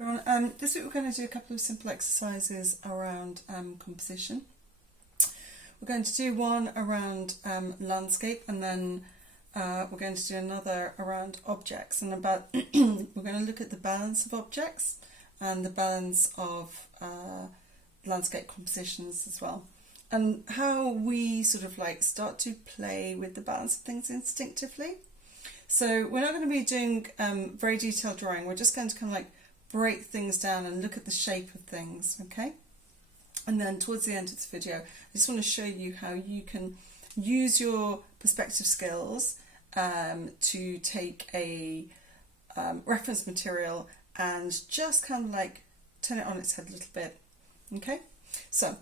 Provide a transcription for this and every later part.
Everyone, this week we're going to do a couple of simple exercises around composition. We're going to do one around landscape, and then we're going to do another around objects, and about we're going to look at the balance of objects and the balance of landscape compositions as well, and how we sort of like start to play with the balance of things instinctively. So we're not going to be doing very detailed drawing. We're just going to kind of like break things down and look at the shape of things, okay? And then towards the end of this video, I just want to show you how you can use your perspective skills to take a reference material and just kind of like turn it on its head a little bit, okay? So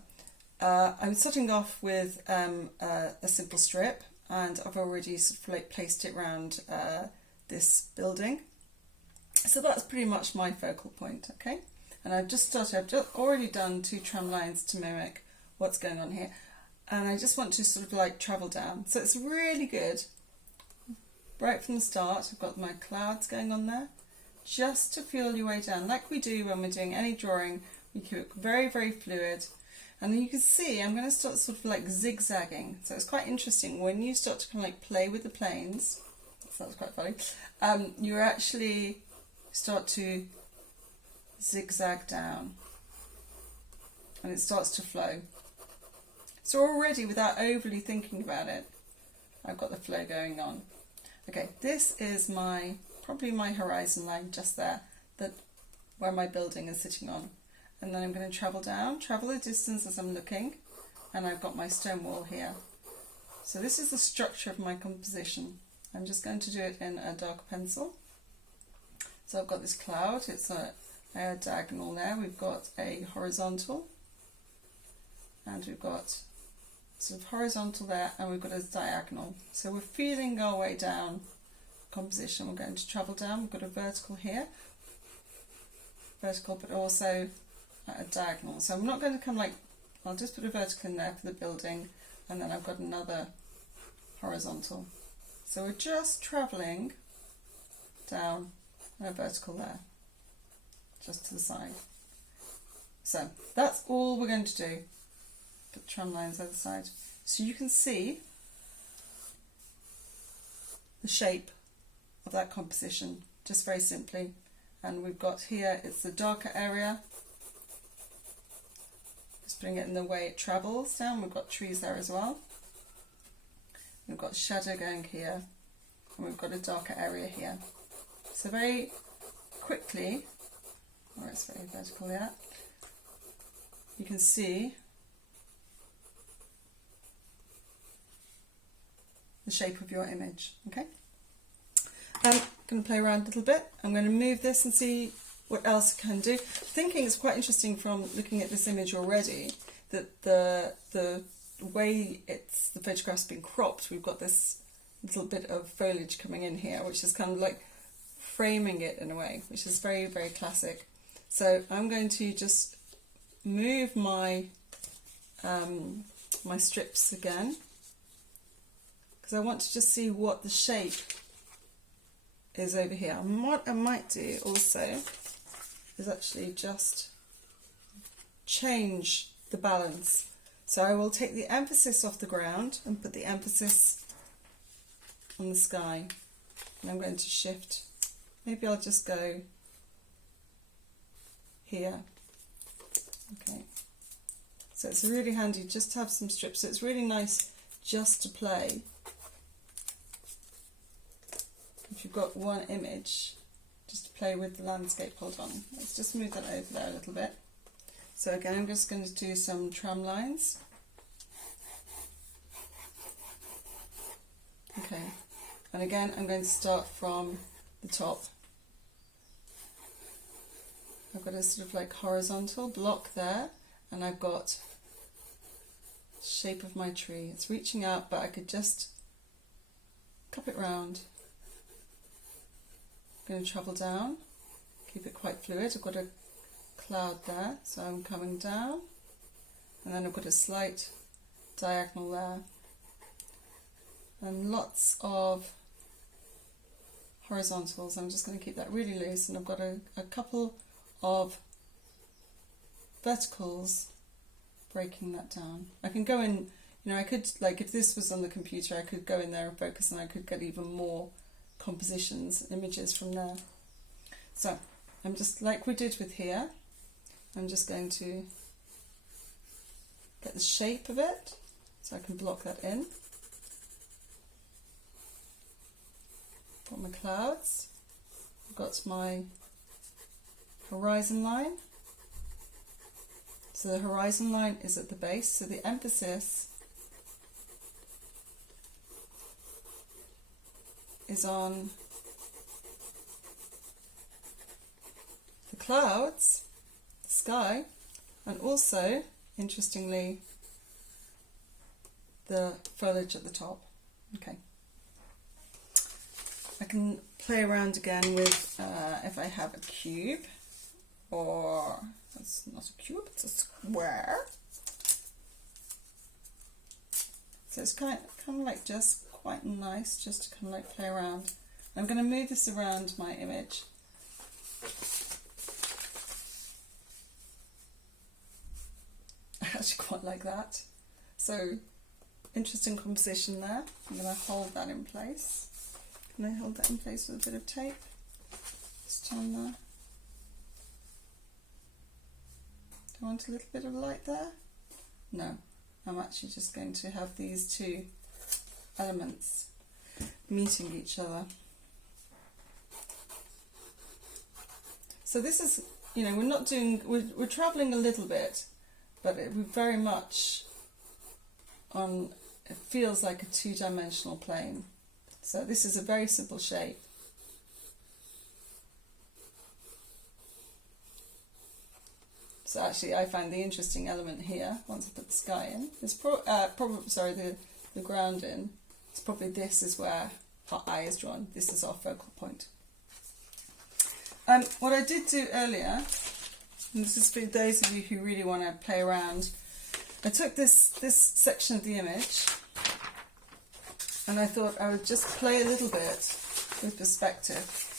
I'm starting off with a simple strip, and I've already sort of like placed it around this building. So that's pretty much my focal point, okay? And I've just already done 2 tram lines to mimic what's going on here. And I just want to sort of like travel down. So it's really good, right from the start, I've got my clouds going on there, just to feel your way down, like we do when we're doing any drawing. We keep it very, very fluid. And then you can see I'm going to start sort of like zigzagging. So it's quite interesting when you start to kind of like play with the planes. That sounds quite funny. You actually start to zigzag down and it starts to flow. So already, without overly thinking about it, I've got the flow going on. Okay, this is probably my horizon line just there, where my building is sitting on. And then I'm going to travel the distance as I'm looking, and I've got my stone wall here. So this is the structure of my composition. I'm just going to do it in a darker pencil. So I've got this cloud, it's a diagonal there, we've got a horizontal, and we've got sort of horizontal there, and we've got a diagonal. So we're feeling our way down composition. We're going to travel down, we've got a vertical here, vertical, but also a diagonal. So I'm not going to come like, I'll just put a vertical in there for the building, and then I've got another horizontal. So we're just travelling down, and a vertical there, just to the side. So that's all we're going to do. Put tram lines either side. So you can see the shape of that composition, just very simply. And we've got here, it's the darker area. Just putting it in the way it travels down. We've got trees there as well. We've got shadow going here, and we've got a darker area here. So very quickly, or it's very vertical there, you can see the shape of your image, okay? I'm going to play around a little bit. I'm going to move this and see what else I can do. Thinking it's quite interesting from looking at this image already that the way the photograph's been cropped, we've got this little bit of foliage coming in here, which is kind of like framing it in a way, which is very, very classic. So I'm going to just move my my strips again, because I want to just see what the shape is over here. And what I might do also is actually just change the balance. So I will take the emphasis off the ground and put the emphasis on the sky. And I'm going to shift. Maybe I'll just go here. Okay. So it's really handy just to have some strips. So it's really nice just to play. If you've got one image, just to play with the landscape. Hold on. Let's just move that over there a little bit. So again, I'm just going to do some tram lines. Okay. And again, I'm going to start from the top. I've got a sort of like horizontal block there, and I've got the shape of my tree. It's reaching out, but I could just cup it round. I'm going to travel down, keep it quite fluid. I've got a cloud there, so I'm coming down, and then I've got a slight diagonal there, and lots of horizontals. I'm just going to keep that really loose, and I've got a couple of verticals, breaking that down. I can go in, you know, I could, like, if this was on the computer, I could go in there and focus, and I could get even more compositions, images from there. So I'm just, like we did with here, I'm just going to get the shape of it so I can block that in. Got my clouds, I've got my horizon line. So the horizon line is at the base, so the emphasis is on the clouds, the sky, and also, interestingly, the foliage at the top. Okay. I can play around again with if I have a cube, or it's not a cube, it's a square. So it's kind of like just quite nice just to kind of like play around. I'm going to move this around my image. I actually quite like that. So interesting composition there. I'm going to hold that in place. Can I hold that in place with a bit of tape? Just down there. Do I want a little bit of light there? No, I'm actually just going to have these two elements meeting each other. So this is, you know, we're not doing, we're travelling a little bit, but we're very much on, it feels like a two-dimensional plane. So this is a very simple shape. So actually I find the interesting element here, once I put the sky in, is probably, sorry, the ground in, it's probably this is where our eye is drawn. This is our focal point. What I did do earlier, and this is for those of you who really want to play around, I took this section of the image and I thought I would just play a little bit with perspective.